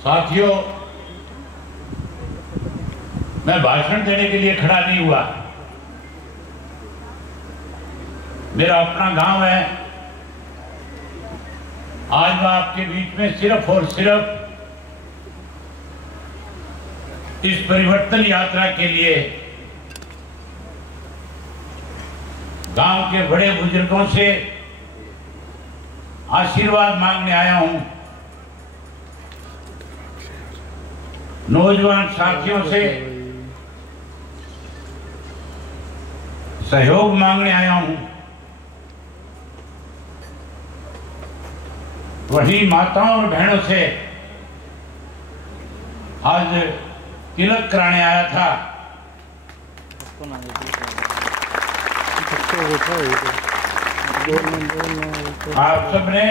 साथियों, मैं भाषण देने के लिए खड़ा नहीं हुआ। मेरा अपना गांव है। आज मैं आपके बीच में सिर्फ और सिर्फ इस परिवर्तन यात्रा के लिए गांव के बड़े बुजुर्गों से आशीर्वाद मांगने आया हूं, नौजवान साथियों से सहयोग मांगने आया हूं, वही माताओं और बहनों से आज तिलक कराने आया था। आप सबने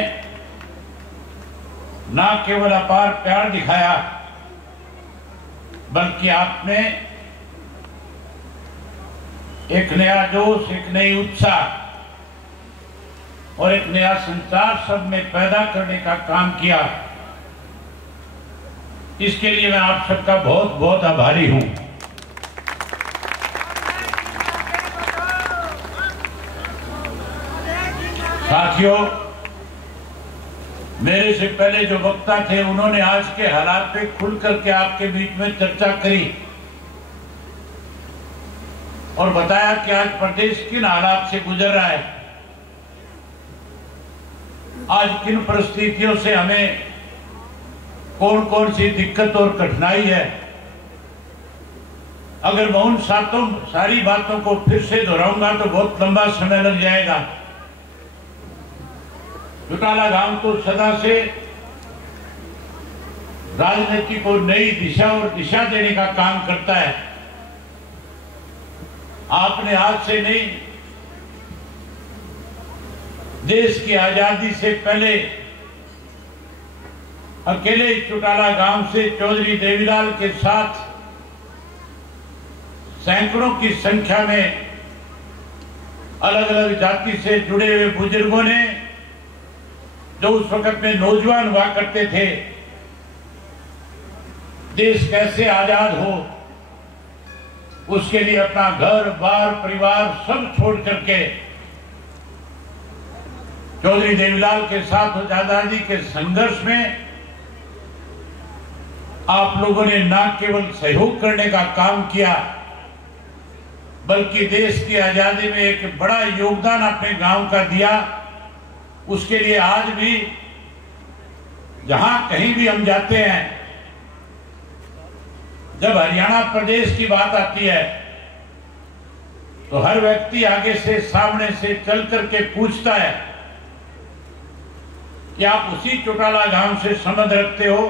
ना केवल अपार प्यार दिखाया, बल्कि आपने एक नया जोश, एक नई उत्साह और एक नया संचार सब में पैदा करने का काम किया। इसके लिए मैं आप सबका बहुत बहुत आभारी हूं। साथियों, मेरे से पहले जो वक्ता थे उन्होंने आज के हालात पे खुल करके आपके बीच में चर्चा करी और बताया कि आज प्रदेश किन हालात से गुजर रहा है, आज किन परिस्थितियों से हमें कौन कौन सी दिक्कत और कठिनाई है। अगर मैं उन सारी बातों को फिर से दोहराऊंगा तो बहुत लंबा समय लग जाएगा। चौटाला गांव तो सदा से राजनीति को नई दिशा और दिशा देने का काम करता है। आपने आज से नहीं, देश की आजादी से पहले अकेले चौटाला गांव से चौधरी देवीलाल के साथ सैकड़ों की संख्या में अलग अलग जाति से जुड़े हुए बुजुर्गों ने, जो उस वक्त में नौजवान हुआ करते थे, देश कैसे आजाद हो उसके लिए अपना घर बार परिवार सब छोड़ करके चौधरी देवीलाल के साथ आजादी के संघर्ष में आप लोगों ने न केवल सहयोग करने का काम किया, बल्कि देश की आजादी में एक बड़ा योगदान अपने गांव का दिया। उसके लिए आज भी जहां कहीं भी हम जाते हैं, जब हरियाणा प्रदेश की बात आती है तो हर व्यक्ति आगे से सामने से चल करके पूछता है कि आप उसी चौटाला गांव से संबंध रखते हो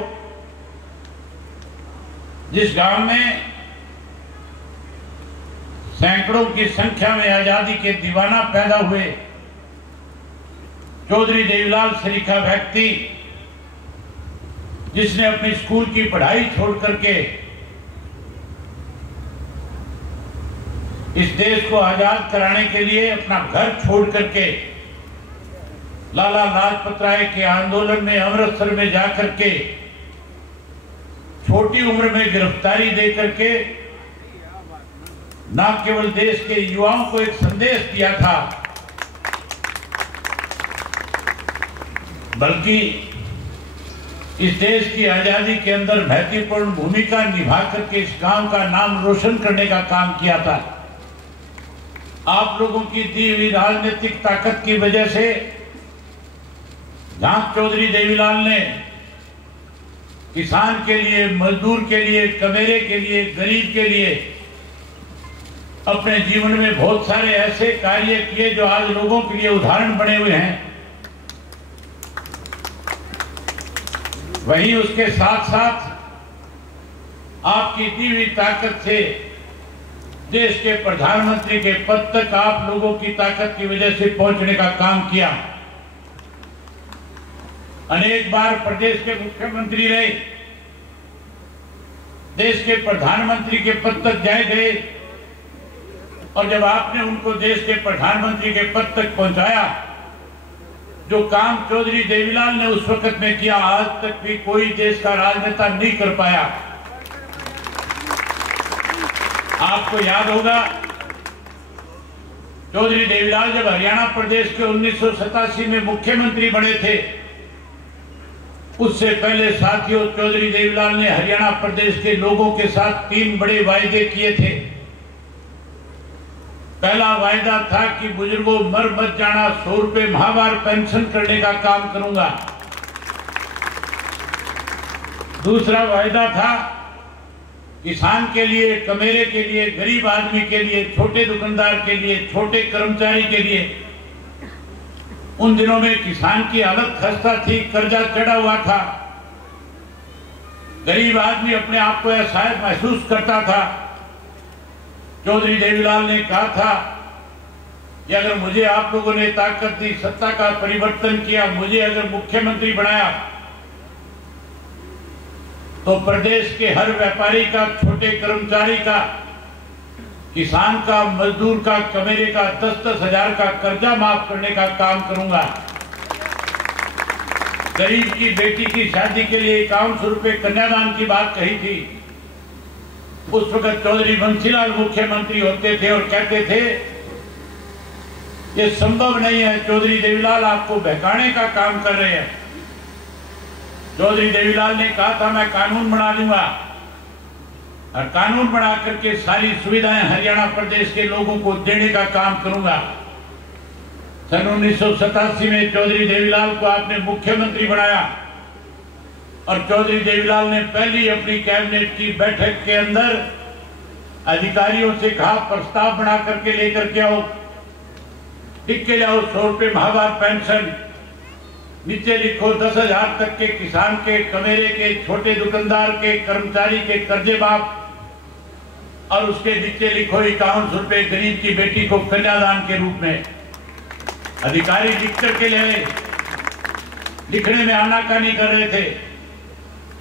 जिस गांव में सैकड़ों की संख्या में आजादी के दीवाना पैदा हुए। चौधरी देवीलाल से लिखा व्यक्ति जिसने अपनी स्कूल की पढ़ाई छोड़ करके इस देश को आजाद कराने के लिए अपना घर छोड़ करके लाला लाजपत राय के आंदोलन में अमृतसर में जाकर के छोटी उम्र में गिरफ्तारी दे करके न केवल देश के युवाओं को एक संदेश दिया था, बल्कि इस देश की आजादी के अंदर महत्वपूर्ण भूमिका निभा करके इस गांव का नाम रोशन करने का काम किया था। आप लोगों की दी हुई राजनीतिक ताकत की वजह से जहां चौधरी देवीलाल ने किसान के लिए, मजदूर के लिए, कमेरे के लिए, गरीब के लिए अपने जीवन में बहुत सारे ऐसे कार्य किए जो आज लोगों के लिए उदाहरण बने हुए हैं, वहीं उसके साथ साथ आपकी दी हुई ताकत से देश के प्रधानमंत्री के पद तक आप लोगों की ताकत की वजह से पहुंचने का काम किया। अनेक बार प्रदेश के मुख्यमंत्री रहे, देश के प्रधानमंत्री के पद तक जाए गए, और जब आपने उनको देश के प्रधानमंत्री के पद तक पहुंचाया जो काम चौधरी देवीलाल ने उस वक्त में किया, आज तक भी कोई देश का राजनेता नहीं कर पाया। आपको याद होगा, चौधरी देवीलाल जब हरियाणा प्रदेश के 1987 में मुख्यमंत्री बने थे, उससे पहले साथियों चौधरी देवीलाल ने हरियाणा प्रदेश के लोगों के साथ 3 बड़े वायदे किए थे। पहला वायदा था कि बुजुर्गों मर मत जाना, 100 रुपए माहवार पेंशन करने का काम करूंगा। दूसरा वायदा था किसान के लिए, कमेरे के लिए, गरीब आदमी के लिए, छोटे दुकानदार के लिए, छोटे कर्मचारी के लिए। उन दिनों में किसान की हालत खस्ता थी, कर्जा चढ़ा हुआ था, गरीब आदमी अपने आप को असहाय महसूस करता था। चौधरी देवीलाल ने कहा था कि अगर मुझे आप लोगों ने ताकत दी, सत्ता का परिवर्तन किया, मुझे अगर मुख्यमंत्री बनाया, तो प्रदेश के हर व्यापारी का, छोटे कर्मचारी का, किसान का, मजदूर का, कमेरे का 10-10 हजार का कर्जा माफ करने का काम करूंगा। गरीब की बेटी की शादी के लिए 5100 रुपए कन्यादान की बात कही थी। उस वक्त चौधरी बंसीलाल मुख्यमंत्री होते थे और कहते थे ये संभव नहीं है, चौधरी देवीलाल आपको बहकाने का काम कर रहे हैं। चौधरी देवीलाल ने कहा था मैं कानून बना दूंगा और कानून बना करके सारी सुविधाएं हरियाणा प्रदेश के लोगों को देने का काम करूंगा। सन 1987 में चौधरी देवीलाल को आपने मुख्यमंत्री बनाया और चौधरी देवीलाल ने पहली अपनी कैबिनेट की बैठक के अंदर अधिकारियों से कहा प्रस्ताव बना करके लेकर के आओ, लिख के लाओ 100 रुपए माहवार पेंशन, नीचे लिखो 10,000 तक के किसान के, कमेरे के, छोटे दुकानदार के, कर्मचारी के कर्जे माफ, और उसके नीचे लिखो 5100 रुपए गरीब की बेटी को कन्यादान के रूप में। अधिकारी लिख करके ले आए, लिखने में आनाकानी कर रहे थे।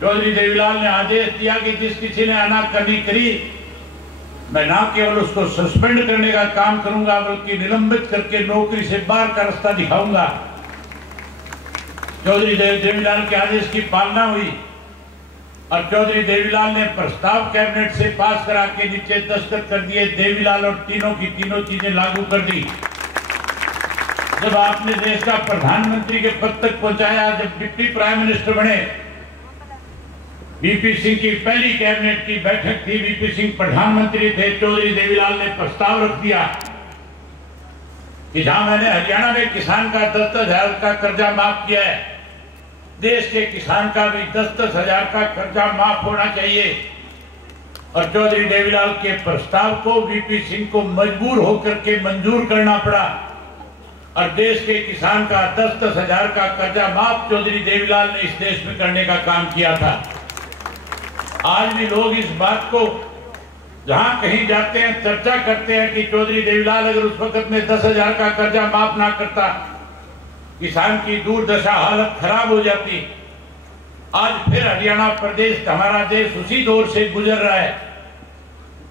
चौधरी देवीलाल ने आदेश दिया कि जिस किसी ने आनाकानी करी, मैं ना केवल उसको सस्पेंड करने का काम करूंगा बल्कि निलंबित करके नौकरी से बाहर का रास्ता दिखाऊंगा। चौधरी देवीलाल के आदेश की पालना हुई और चौधरी देवीलाल ने प्रस्ताव कैबिनेट से पास करा के नीचे दस्तखत कर दिए। देवीलाल और तीनों की तीनों चीजें लागू कर दी। जब आपने देश का प्रधानमंत्री के पद तक पहुंचाया, जब डिप्टी प्राइम मिनिस्टर बने, वीपी सिंह की पहली कैबिनेट की बैठक थी, वीपी सिंह प्रधानमंत्री थे, चौधरी देवीलाल ने प्रस्ताव रख दिया कि जहां मैंने हरियाणा में किसान का 10-10 हजार का कर्जा माफ किया है, देश के किसान का भी 10-10 हजार का कर्जा माफ होना चाहिए। और चौधरी देवीलाल के प्रस्ताव को वीपी सिंह को मजबूर होकर के मंजूर करना पड़ा और देश के किसान का 10-10 हजार का कर्जा माफ चौधरी देवीलाल ने इस देश में करने का काम किया था। आज भी लोग इस बात को जहां कहीं जाते हैं चर्चा करते हैं कि चौधरी देवीलाल अगर उस वक्त में 10 हजार का कर्जा माफ ना करता, किसान की दुर्दशा, हालत खराब हो जाती। आज फिर हरियाणा प्रदेश, हमारा देश उसी दौर से गुजर रहा है।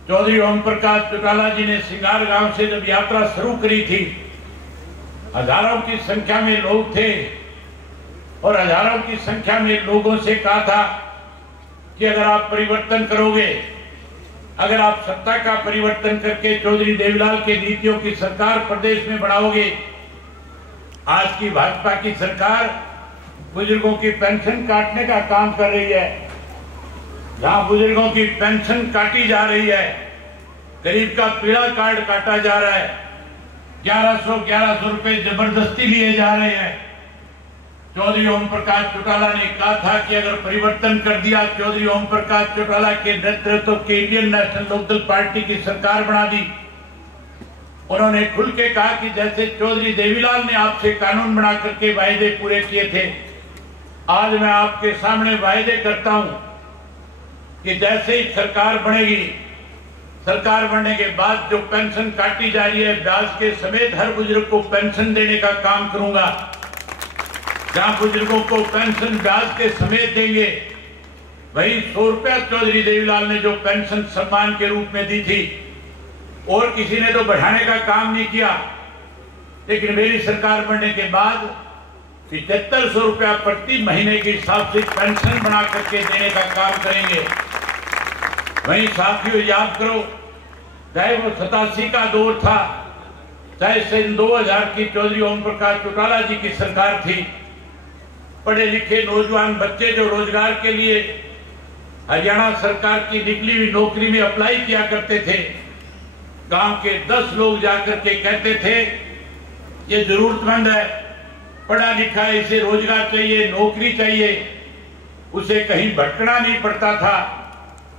चौधरी ओम प्रकाश चौटाला जी ने सिंगार गांव से जब यात्रा शुरू करी थी, हजारों की संख्या में लोग थे और हजारों की संख्या में लोगों से कहा था कि अगर आप परिवर्तन करोगे, अगर आप सत्ता का परिवर्तन करके चौधरी देवीलाल के नीतियों की सरकार प्रदेश में बढ़ाओगे। आज की भाजपा की सरकार बुजुर्गों की पेंशन काटने का काम कर रही है। जहां बुजुर्गों की पेंशन काटी जा रही है, गरीब का पीला कार्ड काटा जा रहा है, 1100 रुपए जबरदस्ती लिए जा रहे हैं। चौधरी ओम प्रकाश चौटाला ने कहा था कि अगर परिवर्तन कर दिया, चौधरी ओम प्रकाश चौटाला के नेतृत्व के इंडियन नेशनल लोकदल पार्टी की सरकार बना दी। उन्होंने खुल के कहा कि जैसे चौधरी देवीलाल ने आपसे कानून बना करके वायदे पूरे किए थे, आज मैं आपके सामने वायदे करता हूं कि जैसे ही सरकार बनेगी, सरकार बनने के बाद जो पेंशन काटी जा रही है, ब्याज के समेत हर बुजुर्ग को पेंशन देने का काम करूंगा। जहां बुजुर्गों को पेंशन ब्याज के समेत देंगे, वही 100 रुपया चौधरी देवीलाल ने जो पेंशन सम्मान के रूप में दी थी, और किसी ने तो बढ़ाने का काम नहीं किया। लेकिन मेरी सरकार बनने के बाद 7500 रुपया प्रति महीने के हिसाब से पेंशन बना करके देने का काम करेंगे। वहीं साथियों याद करो, चाहे वो 87 का दौर था, चाहे सन 2000 की चौधरी ओम प्रकाश चौटाला जी की सरकार थी, पढ़े लिखे नौजवान बच्चे जो रोजगार के लिए हरियाणा सरकार की निकली हुई नौकरी में अप्लाई किया करते थे, गांव के 10 लोग जाकर के कहते थे ये जरूरतमंद है, पढ़ा लिखा है, इसे रोजगार चाहिए, नौकरी चाहिए, उसे कहीं भटकना नहीं पड़ता था,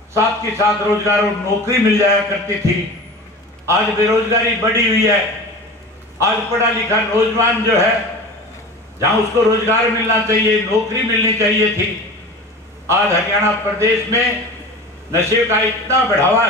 साथ के साथ रोजगार और नौकरी मिल जाया करती थी। आज बेरोजगारी बढ़ी हुई है। आज पढ़ा लिखा नौजवान जो है, जहां उसको रोजगार मिलना चाहिए, नौकरी मिलनी चाहिए थी, आज हरियाणा प्रदेश में नशे का इतना बढ़ावा है।